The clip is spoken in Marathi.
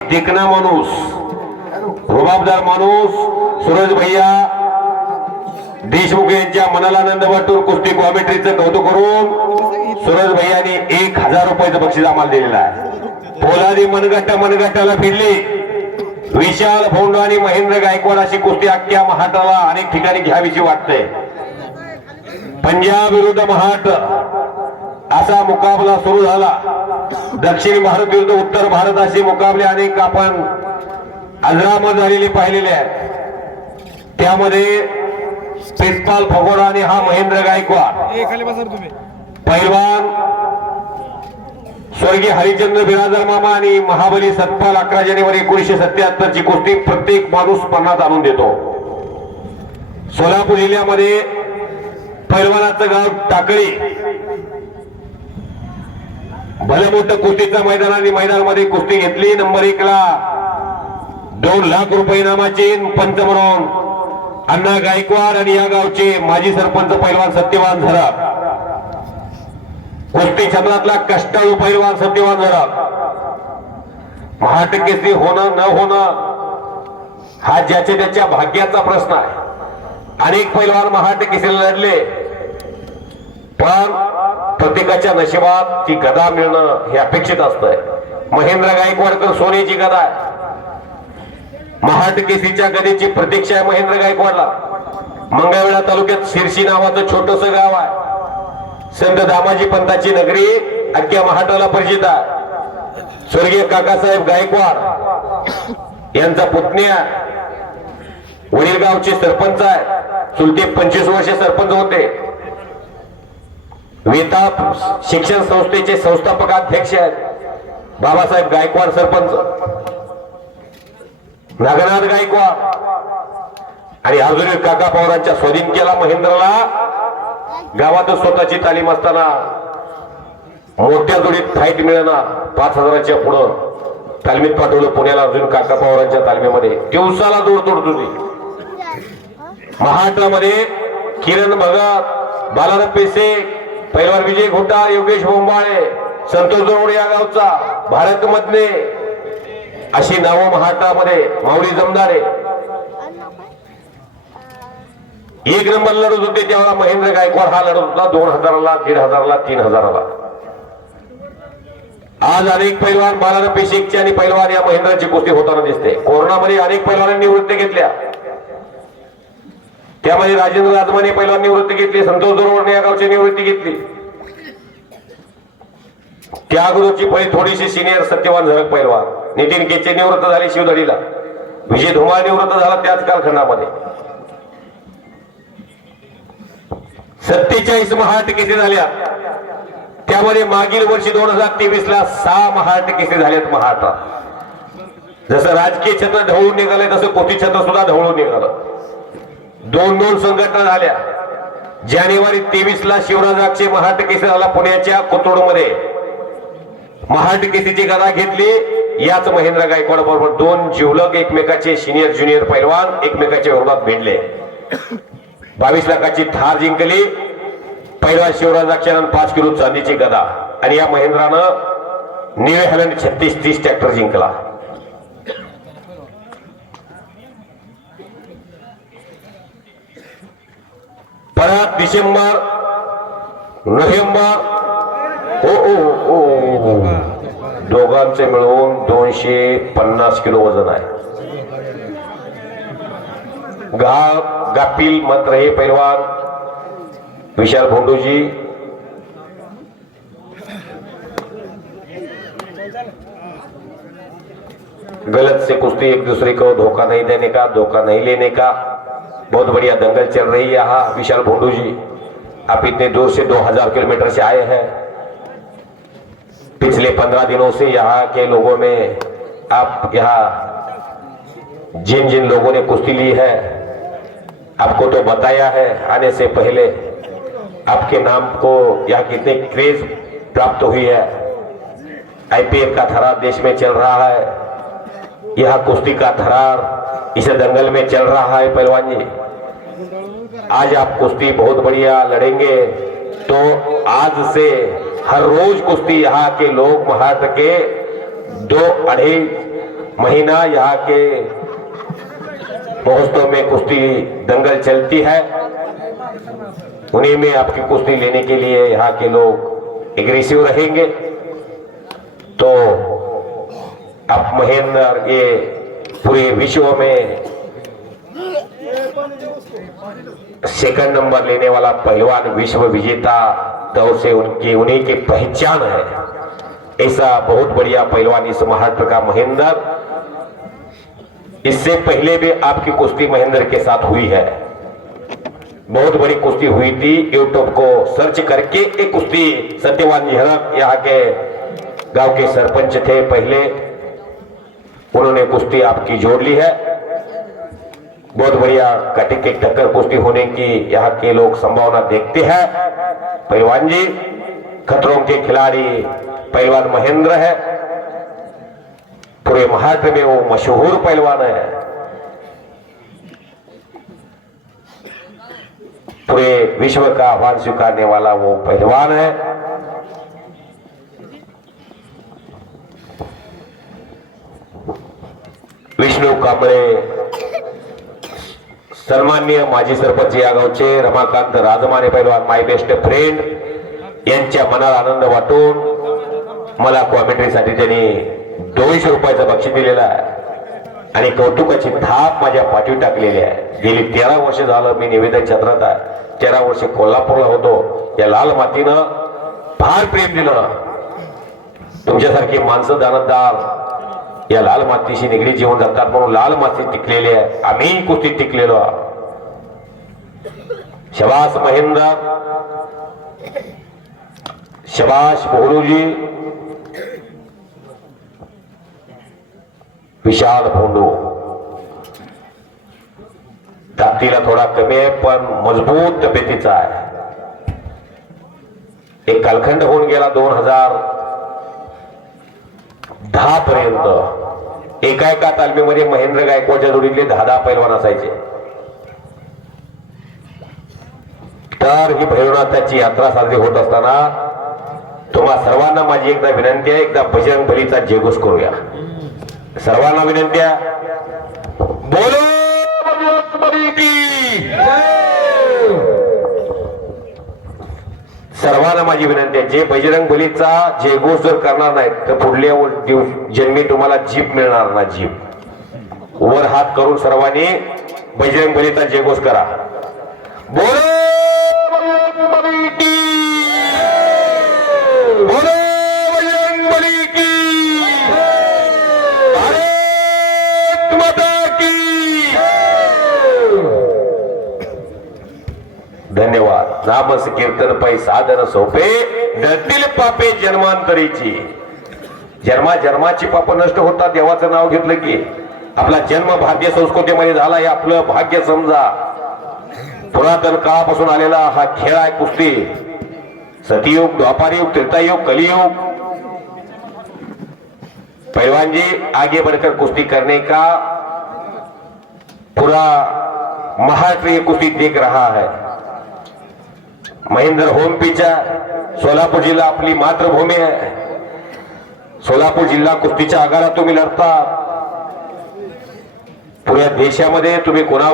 देखना माणूस. रुबाबदार माणूस सूरज भैया. देशमुख यांच्या मनाला आनंद वाटून कुस्ती कॉमेंट्रीचं कौतुक करून सूरज भैयाने एक हजार रुपयाचं बक्षीस आम्हाला दिलेलं आहे. पोलादी मनगट्टा मनगट्टाला फिरली. विशाल भोंड आणि महेंद्र गायकवाड अशी कुस्ती अख्ख्या महाटाला अनेक ठिकाणी घ्यावीशी वाटते. पंजाब विरुद्ध महाट असा मुकाबला सुरू झाला. दक्षिण भारत विरुद्ध उत्तर भारत असे मुकाबले अनेक आपण अजरामत झालेले पाहिलेले आहेत. त्यामध्ये पेटपाल फगोडा आणि हा महेंद्र गायकवाड. पैलवान स्वर्गीय हरिचंद्र बिराजर मामा आणि महाबली सतपाल अकरा जानेवारी एकोणीशे सत्याहत्तर ची कुस्ती प्रत्येक माणूस पन्नास आणून देतो. सोलापूर जिल्ह्यामध्ये पैलवानाचं गाव टाकळी. भलं मोठं कुस्तीचं मैदान आणि मैदानामध्ये कुस्ती घेतली नंबर एक ला दोन लाख रुपये इनामाचे पंच म्हणून. अण्णा गायकवाड आणि या गावचे माजी सरपंच पैलवान सत्यवान झरा कुस्ती क्षेत्रातला कष्टाळू पैलवान सत्यवान झरा महाटकेसरी होणं न होणं हा ज्याच्या त्याच्या भाग्याचा प्रश्न आहे. अनेक पैलवान महाटकेसरी लढले. पण प्रत्येकाच्या नशिबात ती गदा मिळणं हे अपेक्षित असतंय. महेंद्र गायकवाडकर सोन्याची गदा आहे. महाटकेसीच्या गदेची प्रतीक्षा आहे महेंद्र गायकवाडला. मंगळवेढा तालुक्यात शिरशी नावाचं छोटस गाव आहे. संत दामाजी पंताची नगरी अख्ख्या महाटाला परिचित आहे. स्वर्गीय काकासाहेब गायकवाड यांचा पुतण्या वडील गावचे सरपंच आहे. चुलते पंचवीस वर्षे सरपंच होते. वेता शिक्षण संस्थेचे संस्थापक अध्यक्ष आहेत. बाबासाहेब गायकवाड सरपंच. नागनाथ गायकवाड. आणि अजून काका पवारांच्या स्वाधीन केला महेंद्रला. गावातच स्वतःची तालीम असताना मोठ्या जोडीत फाईट मिळणार पाच हजाराच्या पुढं. तालमीत पाठवलं पुण्याला अर्जुन काका पवारांच्या तालमीमध्ये. दिवसाला जोडतोड तुझी. महाराष्ट्रामध्ये किरण भगत बालाराम पेसे पैलवान विजय घोटा योगेश बोंबाळे संतोष जोड या गावचा भारत मधले अशी नावं महाराष्ट्रामध्ये माऊली जमदारे. एक नंबर लढत होते तेव्हा महेंद्र गायकवाड हा लढत होता दोन हजाराला दीड हजाराला तीन हजाराला. आज अनेक पैलवान बालाराम पेशेकचे आणि पैलवान या महेंद्राची कुस्ती होताना दिसते. कोरोनामध्ये अनेक पैलवानांनी निवृत्ती घेतल्या. त्यामध्ये राजेंद्र आजमाने पहिला निवृत्ती घेतली संतोष दोरवडणे या गावची निवृत्ती घेतली. त्या अगोदरची पहिली थोडीशी सिनियर सत्यवान झरक पैलवान. नितीन केचे निवृत्त झाले शिवधडीला. विजय धुमाळ निवृत्त झाला त्याच कालखंडामध्ये. सत्तेचाळीस महाटकेसी झाल्या. त्यामध्ये मागील वर्षी दोन हजार तेवीस ला सहा महाटकेसी झाल्यात महाराष्ट्रात जसं राजकीय छत्र ढवळून निघालंय तसं कोटी छत्र सुद्धा ढवळून निघालं. दोन दोन संघटना झाल्या. जानेवारी तेवीस ला शिवराजाचे महाटकेसी झाला पुण्याच्या कोथरूडमध्ये महाटकेशीची गदा घेतली. याच महेंद्र गायकवाड बरोबर दोन जिवलग एकमेकाचे सिनियर ज्युनियर पैलवान एकमेकाच्या विरोधात भिडले. बावीस लाखाची थार जिंकली. पहिला शिवराजाक्षर पाच किलो चांदीची गदा आणि या महेंद्रानं निळे हॅलंड छत्तीस तीस ट्रॅक्टर जिंकला. परत डिसेंबर नोव्हेंबर. ओ ओ ओ, दोघांचे मिळून दोनशे पन्नास किलो वजन आहे. गा गापील मात्र हे पैलवान. विशाल भोंडूजी. गलत से कुश्ती एक दूसरे को धोखा नहीं देने का? धोखा नहीं लेने का? बहुत बढ़िया दंगल चल रही है यहाँ, विशाल भोंडू जी। आप इतने दूर से 2000 किलोमीटर से आए हैं। पिछले पंद्रह दिनों से यहाँ के लोगों में आप यहाँ जिन जिन लोगों ने कुश्ती ली है, आपको तो बताया है, आने से पहले आपके नाम को यहाँ कितने क्रेज प्राप्त हुई है। आईपीएल का थरार देश में चल रहा है। यह कुश्ती का थरार इस दंगल में चल रहा है पहलवान जी। आज आप कुश्ती बहुत बढ़िया लड़ेंगे। तो आज से हर रोज कुश्ती यहाँ के लोग महाराष्ट्र के दो अढ़ाई महीना यहाँ के महोत्सव में कुश्ती दंगल चलती है। उन्हीं में आपकी कुश्ती लेने के लिए यहाँ के लोग एग्रेसिव रहेंगे। तो आप महेंद्र, ये पूरे विश्व में सेकंड नंबर लेने वाला पहलवान विश्व विजेता दौर से उनकी, उन्हीं की पहचान है। ऐसा बहुत बढ़िया पहलवान इस महाराष्ट्र का महेंद्र। इससे पहले भी आपकी कुश्ती महेंद्र के साथ हुई है। बहुत बड़ी कुश्ती हुई थी यूट्यूब को सर्च करके एक कुश्ती सत्यवान झरक यहाँ के गाँव के सरपंच थे पहले। उन्होंने कुश्ती आपकी जोड़ ली है। बहुत बढ़िया कटी के टक्कर कुश्ती होने की यहाँ के लोग संभावना देखते हैं। पहलवान जी, खतरों के खिलाड़ी पहलवान महेंद्र है। पूरे महाराष्ट्र में वो मशहूर पहलवान है। पूरे विश्व का आह्वान स्वीकारने वाला वो पहलवान है। कांबळे सन्माननीय माजी सरपंच या गावचे रमाकांत राजमाने पैलवान माय बेस्ट फ्रेंड यांच्या मनाला आनंद वाटून मला कॉमेंट्रीसाठी त्यांनी दोनशे रुपयाचं बक्षीस दिलेलं आहे. आणि कौतुकाची थाप माझ्या पाठीवर टाकलेली आहे. गेली तेरा वर्ष झालं मी निवेदन क्षेत्रात आहे. तेरा वर्ष कोल्हापूरला होतो. या लाल मातीनं फार प्रेम दिलं. तुमच्यासारखी माणसं दानतदार या लाल मातीशी निगडीत जीवन जगतात म्हणून लाल माती टिकलेली आहे. आम्ही कुस्तीत टिकलेलो आहोत. महेंद्र शबाश बोलूजी विशाल भोंडू. ताकदीला थोडा कमी आहे, पण मज़बूत तब्येतीचा आहे. एक कालखंड होऊन गेला दोन हज़ार दहा पर्यंत एका एका तालमीमध्ये महेंद्र गायकवाडच्या जोडीतले दहा दहा पैलवान असायचे. तर ही भैरवनाथाची यात्रा साजरी होत असताना तुम्हा सर्वांना माझी एकदा विनंती आहे एकदा बजरंग बलीचा जयघोष करूया. सर्वांना विनंती आहे. बोलो की. सर्वांना माझी विनंती आहे जे बजरंग बलीचा जयघोष जर करणार नाही तर पुढल्या दिवस जन्मी तुम्हाला जीप मिळणार ना जीप. वर हात करून सर्वांनी बजरंग बलीचा जयघोष करा. बोल! धन्यवाद कीर्तन पै साधन सोपे डतील पापे जन्मांतरीची. जन्मा जन्माची पाप नष्ट होतात देवाचं नाव घेतलं की. आपला जन्म भारतीय संस्कृतीमध्ये झाला हे आपलं भाग्य समजा. पुरातन काळापासून आलेला हा खेळ आहे कुस्ती. सतयुग द्वापारयुग त्रेतायुग कलियुग. पैलवानजी आगे बढ़कर कुश्ती करने का? पूरा महाराष्ट्र ये कुश्ती देख रहा है. महेंद्र होमपीच्या सोलापूर जिल्हा आपली मातृभूमी आहे. सोलापूर जिल्हा कुस्तीच्या आगारात तुम्ही लढता. पुऱ्या देशामध्ये तुम्ही कोणा